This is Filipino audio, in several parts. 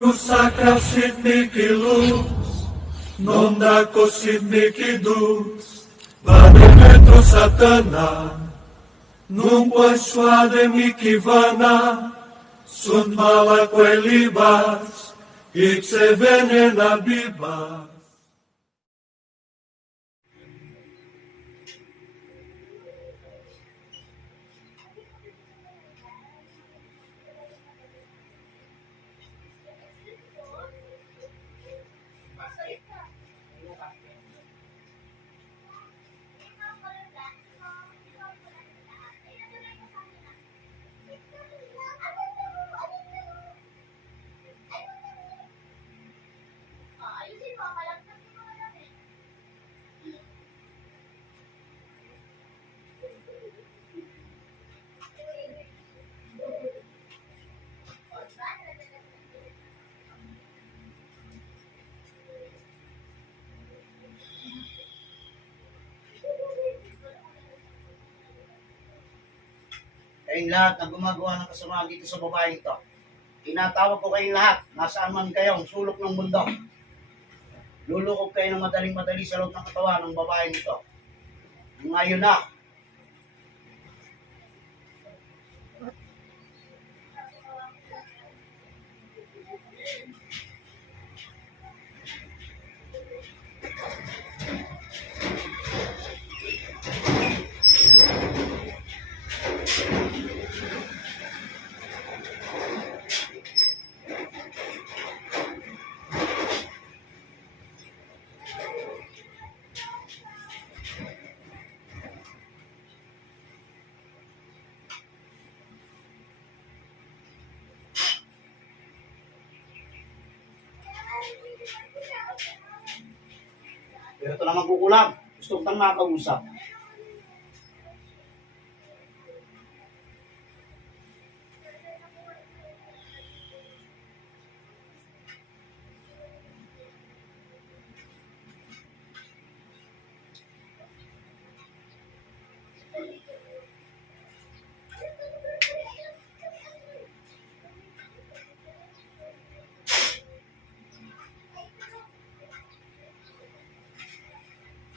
Sacra Sidniki luz, non da Sidniki dus, Vademetro Satana, nunque suademi kivana, sunt mala quelibas, ixe venena bibas. Kayong lahat na gumagawa ng kasamaan dito sa babaeng ito. Tinatawag ko kayong lahat, nasaan man kayong sulok ng mundo. Lulukob kayo ng madaling-madali sa loob ng katawan ng babaeng ito. Ngayon na. Pero ito naman kukulang. Gusto ko tang makausap.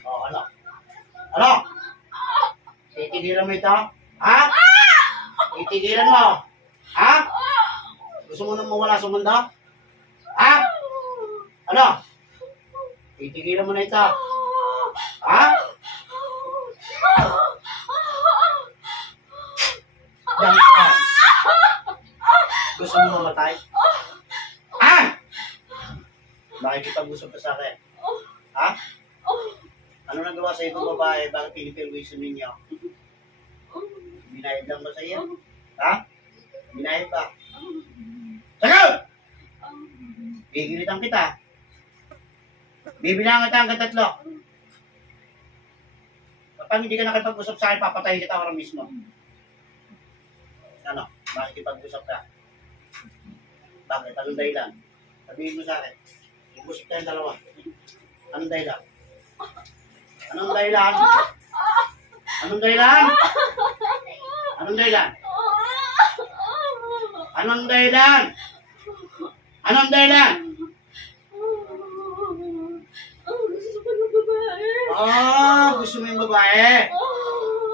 Oh, ano? Ano? Titigilan mo ito? Ha? Titigilan mo? Ha? Gusto mo nang mawala sa mundo? Ha? Ano? Titigilan mo na ito? Ha? Dahil ka. Gusto mo mamatay? Ha? Makikipag-usap ka sa akin? Ha? Ano nagawa sa ibang babae? Bakit pinipirwisyon ninyo? Binayad lang ba sa iyo? Ha? Binayad ba? Sagot! Gigilitan kita. Bibilangan kita hanggang 3. Kapag hindi ka nakipag-usap sa akin, papatayin kita orang mismo. Ano? Makikipag-usap ka? Bakit? Anong dahilan? Sabihin mo sa akin. Ibusik tayong dalawa. Anong dahilan? Anong dahilan? Anong dahilan? Anong dahilan? Anong dahilan? Anong dahilan? Gusto ko ng babae. Oh, gusto mo yung babae?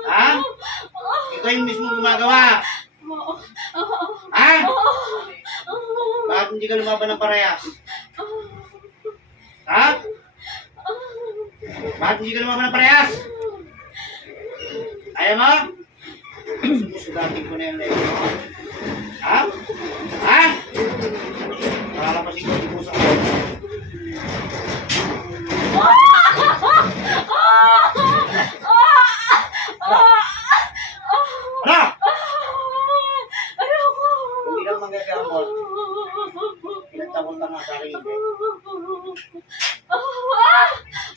Ha? Ikaw yung mismo gumagawa. Ha? Bakit hindi ka lumaban ng parehas? Ha? Bakit hindi ka lumaban ng parehas? Ayaw mo? Susugatin ko na yung leg. Ha? Ha? Nakalapasin ko, di puso ko. Ano? Ayoko. Kung ilang manggagamot, ilang taon ka nga sa akin, hindi.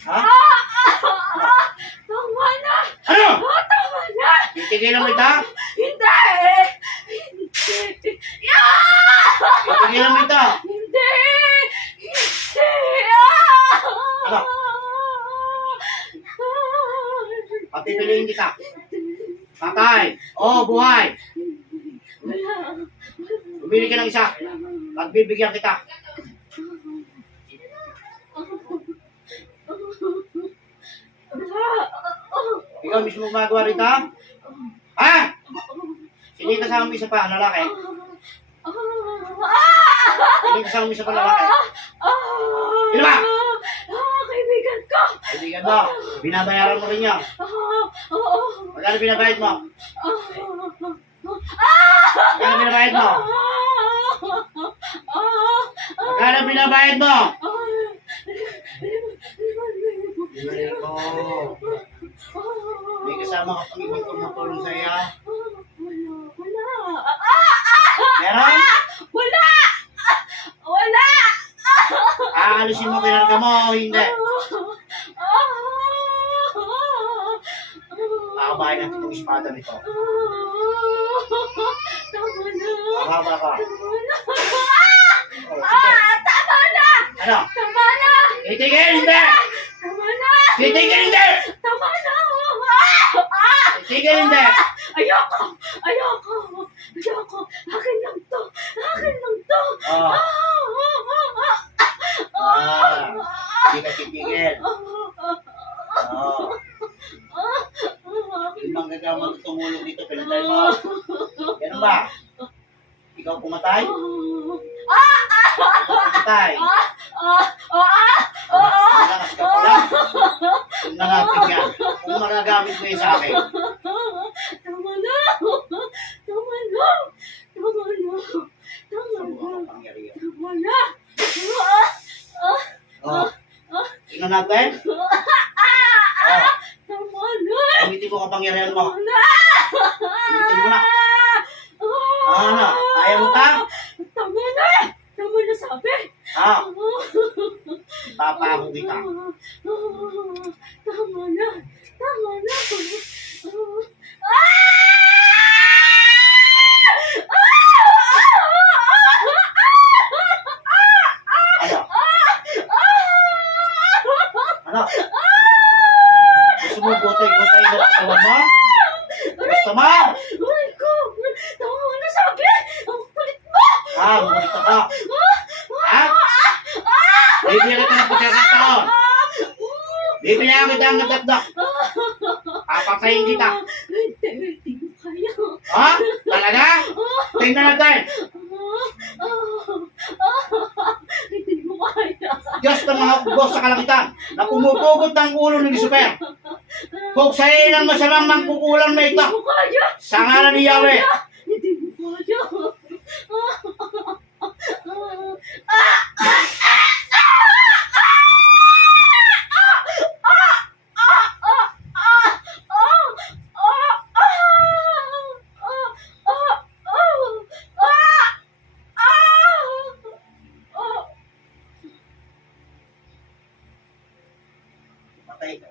Ha? Tama na. Ano? Tama na. Titigil mo ito? Hindi. Hindi. Titigil mo ito? Hindi. Hindi. Ano? Papipiliin kita. Patay. O, buhay. Pumili ka ng isa. Pagbibigyan kita. Ikaw mismo gumagawa rito? Ha? Sino yung kasama mo isa pa, lalaki? Sino yung kasama mo isa pa, lalaki? Sino ba? Kaibigan ko. Kaibigan mo, binabayaran mo rin yan. Magkano binabayad mo? Magkano binabayad mo? Magkano binabayad mo? Binabayad mo. May kasama ka pang ibang tumutulong sa iyo? Meron? Wala! Wala! Aalisin mo kinarga mo o hindi? Kakabahin natin itong espada nito. Tama na. Mahaba ka. Tama na. O, sige. Tama na. Ano? Tama na. Titigil, hindi! Tama na. Titigil, hindi! Tama na. Titigil, hindi! Ayoko. Ayoko. Ayoko. Akin lang to. Akin lang to. Oh. Hindi ka titigil. Oh. Yung manggagawa ng tumulong dito, pinatay mo. Ganun ba? Ikaw pumatay? Ikaw pumatay? Malakas ka pala. Kung nangating yan, kung magagamit mo yun sa akin. Tama na. Tama na. Tama na. Tama Sa mga na. kapangyarihan. Tama na. Oh. Tingnan natin. Oh. Tama na. Gamitin mo kapangyarihan mo. Tama na. Gamitin mo na. Ano? Ayaw mo ta? Tama na. Tama na sabi. Ah. Papako kita. Tama na. Tama na. Ano? Ano? Gusto mo gutay-gutay na katawan mo? Gusto mo? Ay ko. Tama na sabi. Ang kulit mo. Ah, bumita ka. Ha? Bibili ka ng pagkakataon. Bibili kita ang nagdagdag. Papatayin kita. Hindi ko kaya. Ha? Talaga? Tingnan natin. Hindi ko kaya. Diyos ng mga boss sa kalangitan na pumupugot ng ulo ni Lucifer. Kung sa'yo ng masamang mangkukulang na ito, Hindi ko kaya. sa ngalan ni Yahweh, Hindi ko kaya. patay ka.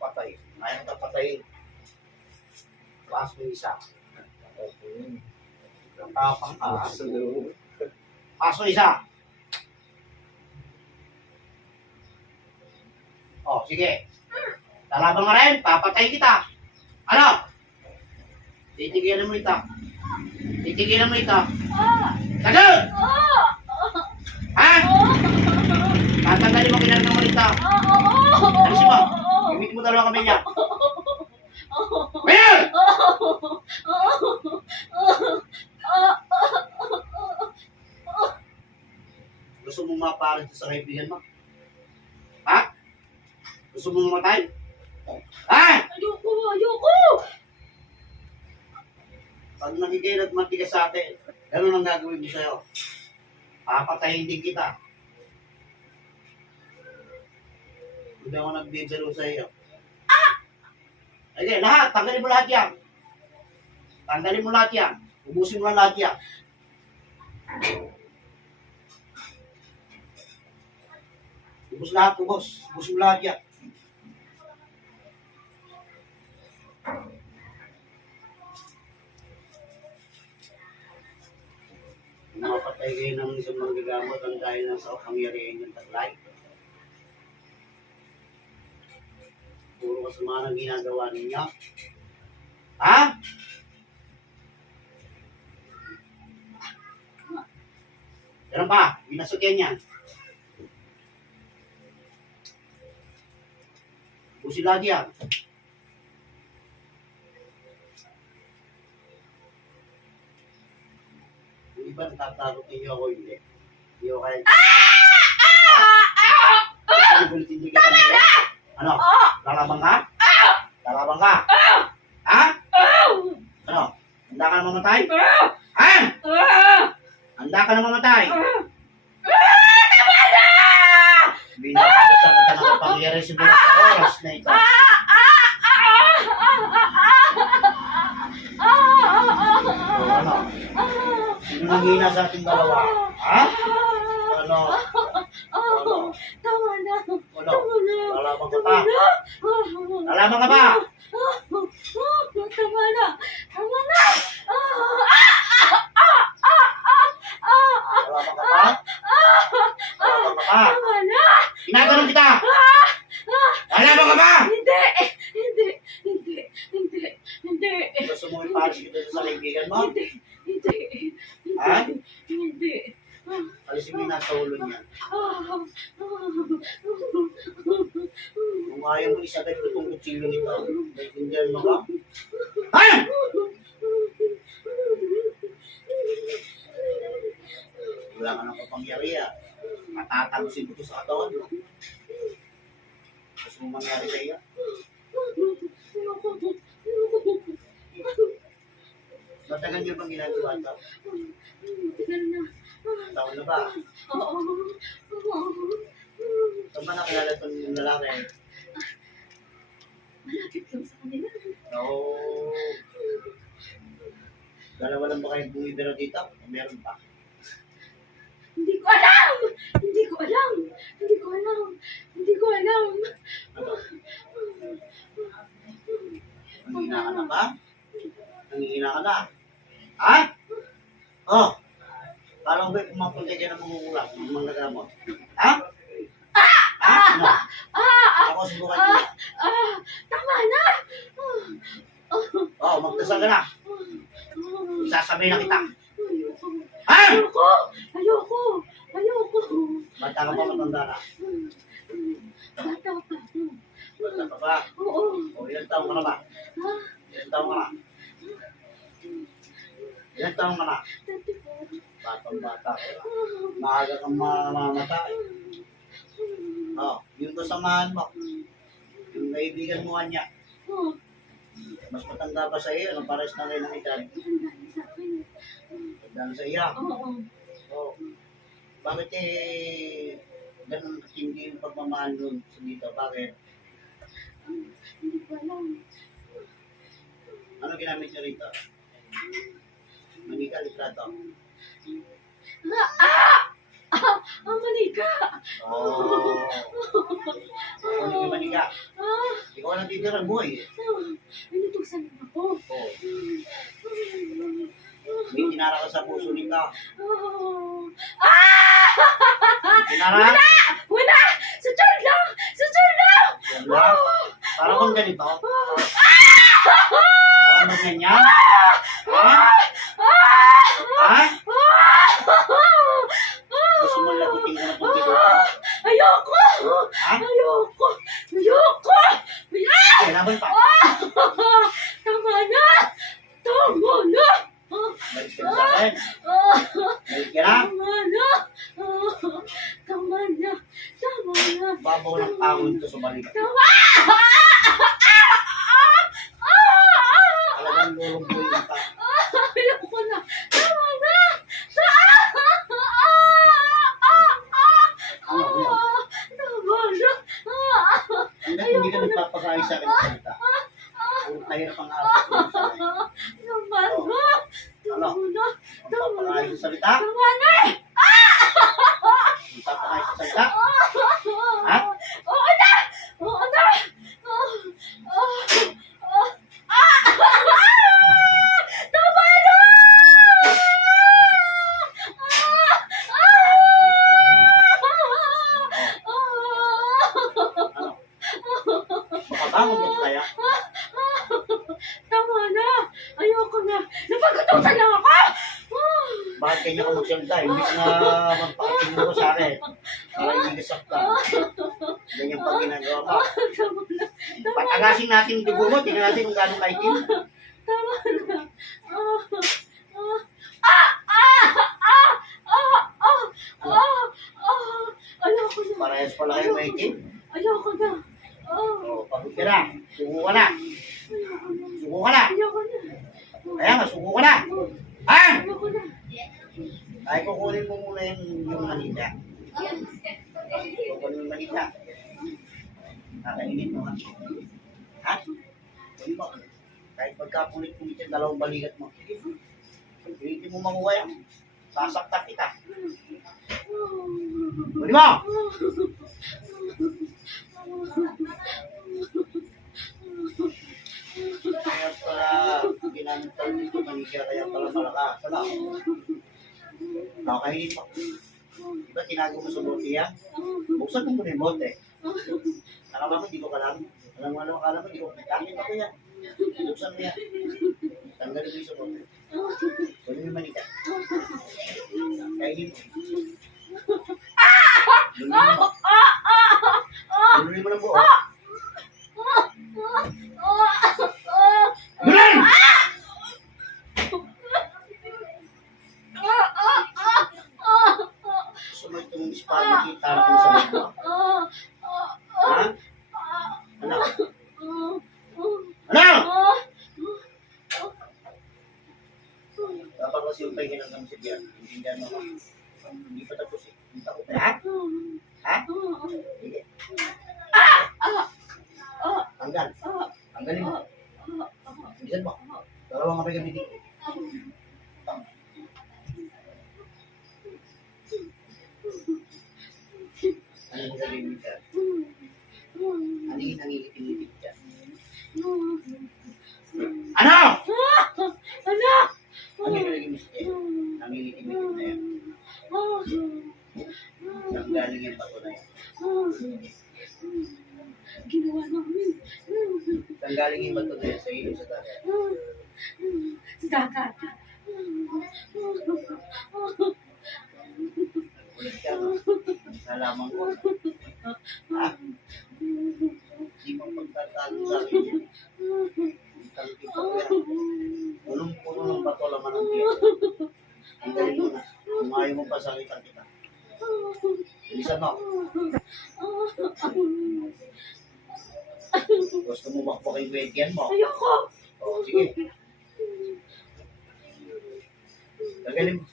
Patay. Ayaw ka patayin. Paas mo isa. Tapang aso. Paso isa. Oh, sige. Talaban ka rin, papatay kita. Ano? Titigilan mo ito. Titigilan mo ito. Tagal! Ha? Tatanggalin mo kinarga mo ito. Alisin mo. Gamitin mo dalawa kami niya. Ngayon! Gusto mo maparin sa kaibigan mo? Ha? Gusto mo mamatay? Ha? Ayoko, ayoko! Pag nakikilat matigas sa atin, gano'n ang gagawin mo sa'yo. Papatayin din kita. Hindi ako nagbibiro sa iyo. Ay, lahat. Tanggalin mo lahat yan. Tanggalin mo lahat yan. Ubusin mo lang lahat yan. Ubus lahat, ubus. Ubusin mo lahat yan. Mapatay kayo ng isang manggagamot ang dahil na sa kapangyarihan ng taglay. Puro kasama ng ginagawa ninyo. Ha? Ganun pa, binasugyan yan. Pusin lagi yan. Yung iba natatakot ninyo ako, hindi. Hindi ako kaya. Hindi ka kanila. Ano? Lalabang ka? Lalabang ka? Ha? Ano? Handa ka na mamatay? Ha? Handa ka na mamatay? Binabasa ka na kapangyari sa mga sa oras na ito. O, ano? Sino nanghina sa ating dalawa? Ha? Ano? Ano? Tama na. Ano? Tama na. Lalabang ka pa? Lalabang ka pa? Tama na. Tama na. Lalabang ka pa? Lalabang ka pa? Tama na. Tinatanong kita! Lalabang ka pa? Hindi. Hindi. Hindi. Hindi. Hindi. Gusto mo iparis kita sa kaibigan mo? Hindi. Hindi. Ha? Hindi. Alisin mo yung nasa ulo niya. Kung ayaw mo isagay ko itong kutsilyo nito, naiintindihan mo ba? Ha? Wala ka ng kapangyarihan. Matatagusin ko ito sa katawan mo. Gusto mo mangyari sa iyo? Matagal niyo bang ginagawa ito? Tagal na. Taon na ba? Oo. Saan ba nakilala itong lalaki? Malapit lang sa kanila. Oo. Dalawa lang ba kayo bumibira dito? O meron pa? Hindi ko alam! Hindi ko alam! Hindi ko alam! Hindi ko alam! Ano? Nanghihina ka na ba? Nanghihina ka na? Ha? Oh! Parang ba pumapunta ka na mangungulak ng mga gamot? Ha? Ha? Ano? Ako subukan ko. Tama na! Oo, magdasal ka na. Sasabay na kita. Ayoko! Ha? Ayoko! Ayoko! Ayoko! Bata ka pa, matanda na. Bata pa. Bata ka pa. Oo. O, ilang taong ka na ba? Ha? Ilang taong ka na? Ilang taong ka na? 24. Batang bata ka na. Maaga kang mamamatay. Oh, yung kasamahan mo. Yung kaibigan mo niya. Oh, Mas matanda pa sa iyo. Anong pares na rin ang edad? ang dami sa akin. Tanda na sa iya. Oo. Oh. Bakit ganun hindi yung pagmamahal nun sa dito? Bakit? Hindi ko alam. Ano ginamit niyo rito? Manika, litrato. Ang manika! Oh. Ano yung manika? Ikaw ang natitirang buhay. Inutusan mo ako. Oh. May tinara ka sa puso nito. Tinara? Wala! Sa tiyan lang! Sa tiyan lang! Yan lang. Parang kung ganito. Parang bang ganyan? Ha? Ha? Gusto mo lagutin ko na itong dito? Ayoko! Ha? Ayoko! Ayoko! Okay, laban pa. Tama na! Tama na! Balik ka na sa akin. Balik ka na. Tama na! Tama na! Tama na! Babaw ng pangod ko sa balik. Tama! Talagang lulong-buhay ng pa. Ayoko na! Tama na! Ano? Tama na! Hanggat hindi ka nagpapakain sa akin ng salita. Kung kahirap ang awat mo sa akin. Tama na! Tama na! Magpapakain sa salita? Tama na! Magpapakain sa salita? Ha? Oo na! Oo na! Tama na! Ano? Makabangon mo kaya? Tama na! Ayoko na! Napagutusan lang ako! Bakit Kanya ka magsalita, imbis na magpakitin mo sa akin. Para hindi kasaktan. Ganyan pag ginagawa mo. Tama na. Patagasin natin yung dugo mo, tingnan natin kung gano'ng kaitim. Tama na. Ayoko na. Parehas pala kayo maitim. Ayoko na. O, pagod ka na. Suko ka na. Ayoko na. Suko ka na. Ayoko na. Kaya nga, suko ka na. Ha? Ayoko na. Ay, kukunin mo muna yung manita. Kukunin mo yung manita. Kakainin mo, ha? Ha? Kunin mo. Kahit pagkapulit-pulit yung dalawang balikat mo. Sige. Hindi mo makuha yan. Sasaktan kita. Kunin mo! Kaya pala ginamit tayo dito manigya, kaya pala malakas. Ano? Nakakainin mo. Diba tinago mo sa bote yan? Buksan mo muna yung bote. Akala mo, hindi ko kalam. Akala mo, hindi ko kalam ako yan. Buksan mo yan. Tanggalin mo yung sa bote. Kunin mo yung manika. Kainin mo. Lunin mo ng buo. Lunin! Gusto mo itong spaghetti tara kung sa mga. Ha? Ano? Ano? Dapat kasi yung pahinga ng gamit yan. Hindi pa tapos eh. Hindi pa tapos. Ha? Ha? Hindi. Tanggal. Tanggalin mo. Bilisan mo. Dalawang kapay gamitin. Ano yung sabihin mo siya? Ano yung nangikitin-itin siya? Ano? Ano? Ano yung naging mistake? Nangikitin-itin na yan. Nanggaling yung bato na yan. Ginawa namin. Nanggaling yung bato na yan sa ilog sa dagat. Sa dagat. Ulit ka, no? Nalaman ko. Ha? Hindi mo pagtatago sa akin yan. Talipin ko yan. Punong-puno ng bato laman ang tiyan. Ang galing mo na. Umayo mo pa sa kitang kita. Bilisan mo. Gusto mo makpo kay Betian mo? Ayoko. O, sige. Gagalin mo.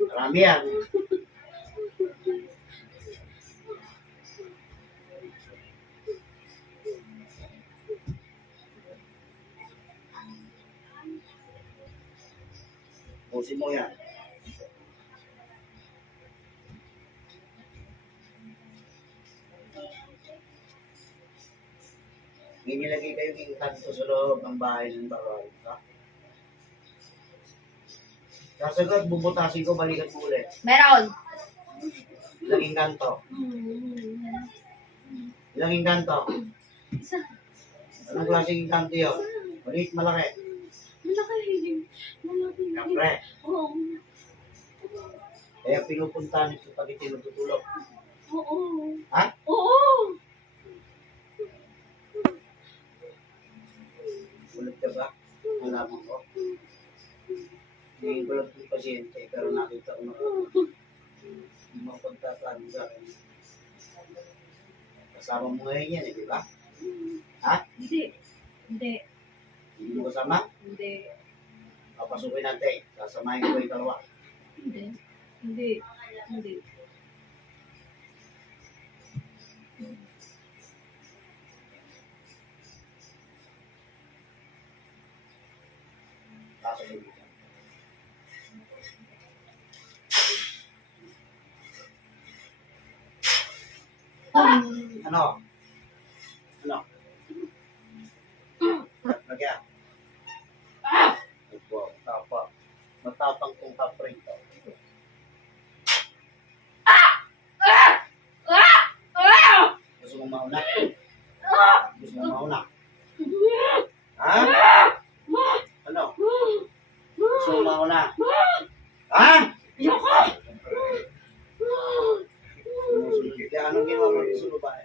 Marami yan. Pusin mo yan. May nilagay kayo yung kanto sa loob ng bahay ng baroy. Ha? Sasagot, bubutasin ko, balikan mo ulit. Meron. Ilang kanto? Ilang kanto? Isa. Anong klaseng kanto yun? Maliit, malaki. Malaki. Malaki. Kapre. Oo. Kaya pinupuntahan ito pag ito natutulog. Oo. Ha? Oo. Ulit ka ba? Malaman ko. Hindi ko lang yung pasyente, pero nakita ko na hindi mo pagtatalo sa akin. Kasama mo ngayon yan, di ba? Ha? Hindi. Hindi. Hindi mo kasama? Hindi. Papasukin natin. Sasamahin ko yung dalawa. Hindi. Hindi. Hindi. Sasamahin ko. Ano? Ano? Lagyan. Opo, tapa. Matapang kong kapre ito. Gusto mo mauna? Gusto mo mauna? Ha? Ano? Gusto mo na? Ha? Ayoko! Kaya anong ginawa mo sa babae?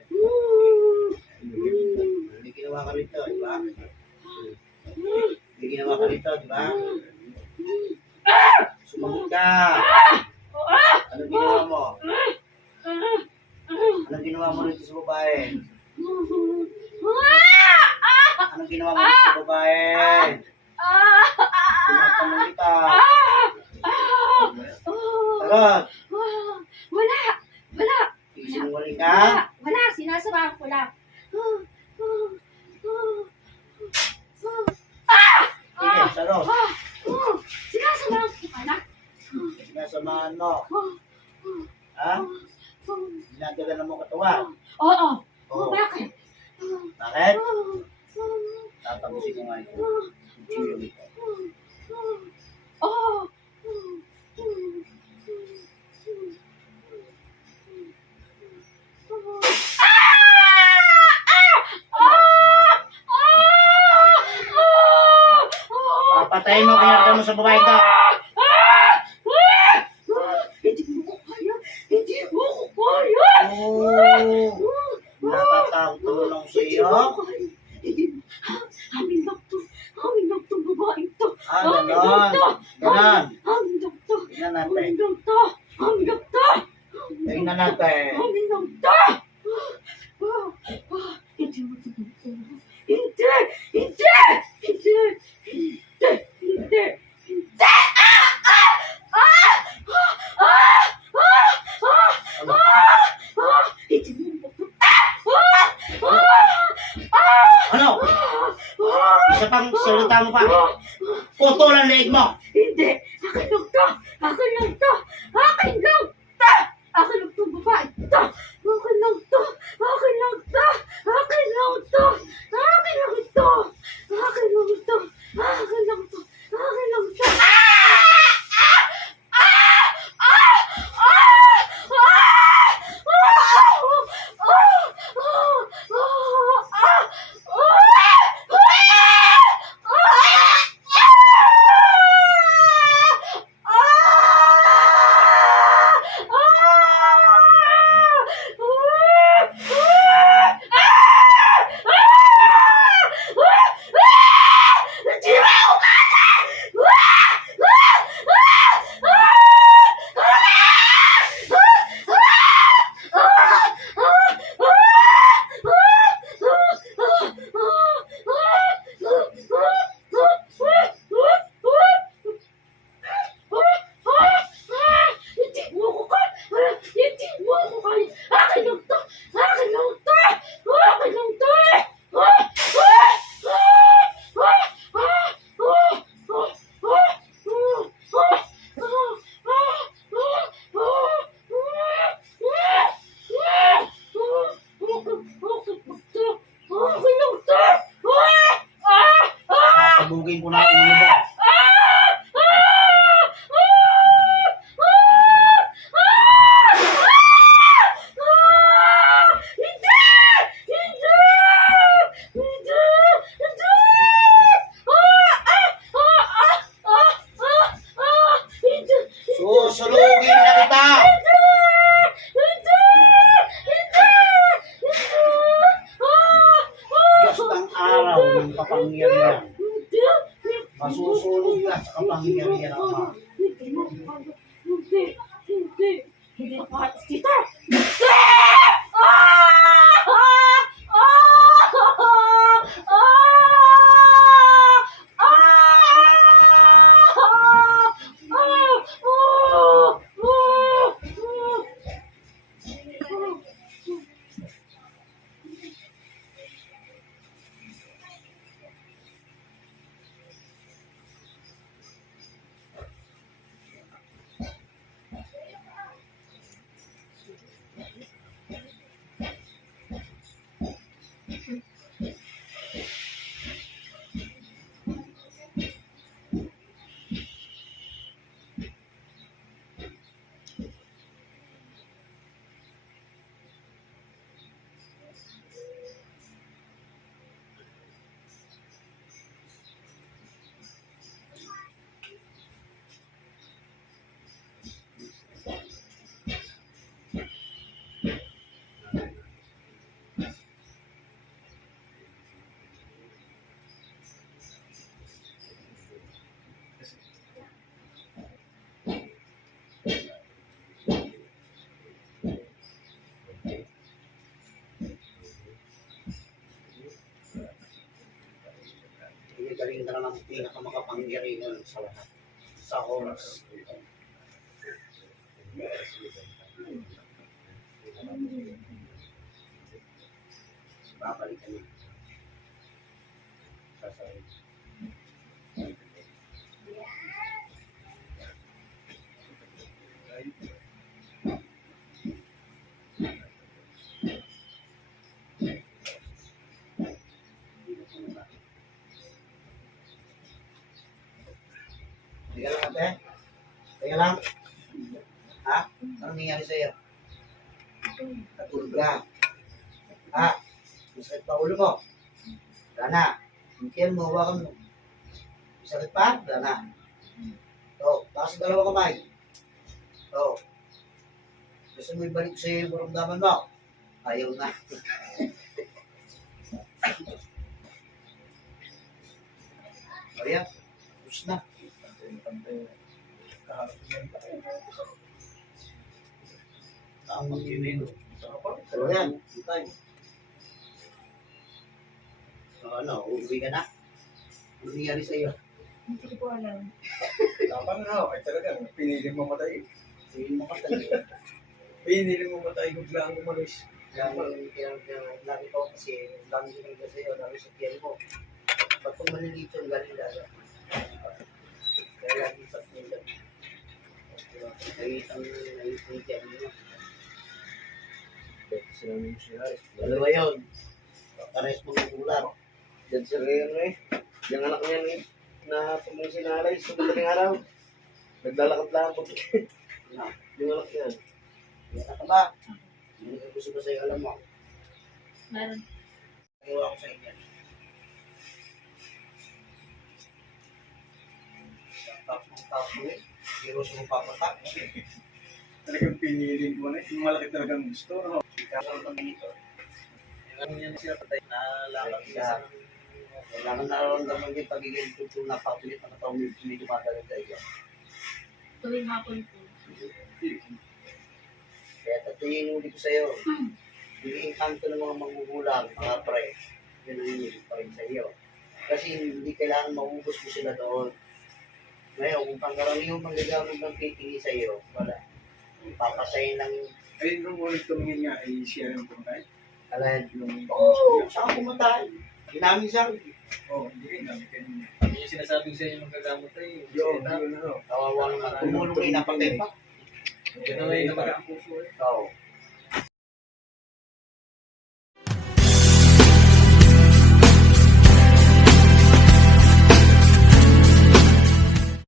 Hindi ginawa ka rito, di ba? Hindi ginawa ka rito, di ba? Sumagot ka. Anong ginawa mo? Anong ginawa mo rito sa babae? Anong ginawa mo rito sa babae? Tinatanong kita. Sagot. Wala! Wala! Sinungaling ka? Wala! Sinasamahan ko lang. Sige, sagot. Sinasamahan ko ka na. Sinasamahan mo. Ha? Dinadala mo katawan. Oo. Oo. Bakit? Bakit? Tatapusin ko nga ito. Chilo ito. Oo. Papatayin mo kaya mo sa babae ito. Hindi mo ko kaya. Hindi mo ko kaya. Natatakot naman ako sa iyo. Amin lang to. Amin lang to babaeng to. Ganon. Ganon. Amin lang to. Tingnan natin. Amin lang to. Amin lang to. Tingnan natin. Amin lang to. Hindi mo to. Hindi. Hindi. Hindi. Hindi. Hindi. Hindi. Ano? Isa pang salita mo pa. Putulan leeg mo. Hindi! Akin lang to! Akin lang to! Akin lang to! Akin lang to, babae to! Akin lang to! Akin lang to! Akin lang to! Akin lang to! Akin lang to! Akin lang to! Akin lang to! Sabugin ko na ang ulo mo. Susulugin na kita! Diyos ng araw ng kapangyarihan. Masusunod ka sa kapangyarihan ng Ama. Hindi ako alis dito! galing na lang ang pinakamakapangyarihan sa lahat. Sa oras. Babalikan niya. Sasabihin. Teka lang ate. Teka lang. Ha? Anong nangyari sa'yo? Natulog ka. Ha? Masakit pa ulo mo? Wala na. Hintiyan mo, hawakan mo. Masakit pa? Wala na. O, takas ang dalawang kamay. O. Gusto mo ibalik sa'yo yung maramdaman mo? Ayaw na. Ayan. Tapos na. Tama yun. Pero yan. Tayo. Ano, uuwi ka na? Ano nangyari sa'yo? Hindi ko po alam. Dapat na, ay talagang pinili mo matay. Hindi mo katali. Pinili mo matay, bigla ang umalis. Kaya lagi ko kasi dami sinigla sa'yo, dami sa tiyan mo. Ba't kung maliliit yung galing dala? Kaya lagi sa tiyan. Nakitang tiyan mo. Sinabi mo siya. Dalawa yun. Pares mo ng ulam. Yan si Rere. Yung anak niya na pumang sinalay sa madaling araw. Naglalakad lang po. Na, Yung anak niya. yan ka ba? Hindi ka gusto ba sa'yo, alam mo? Meron. Nagawa ko sa inyo. Tapos ng tao mo eh. Hindi ko siya mapapatak. Talagang pinili mo na. Yung malaki talagang gusto. No? Kaya kami nito. Yung ano niya siya patay. Nalalaki siya. Kailangan nararamdaman yung pagiging tutong napakulit na katawang hindi dumadalag sa iyo. Tuwing hapon po. Kaya tatayhin ulit ko sa'yo. Yung engkanto ng mga magugulang, mga pre, yun ang inisip pa rin sa iyo. Kasi hindi kailangan maubos mo sila doon. Ngayon, kung pangkaraniwang manggagamit ng pitingi sa iyo, wala. Papasayin lang yung Ayun nung ulit tumingin nga, ay siya rin pumatay. alahad. Yung... Oo, saan pumatay? Inamin sa akin. Oo, hindi rin namin kanina. Yung sinasabi ko sa inyo magagamot ay Yun, yun, ano. Kawawa naman. Tumulong kayo napatay pa. yun na ngayon na ang puso eh. Oo.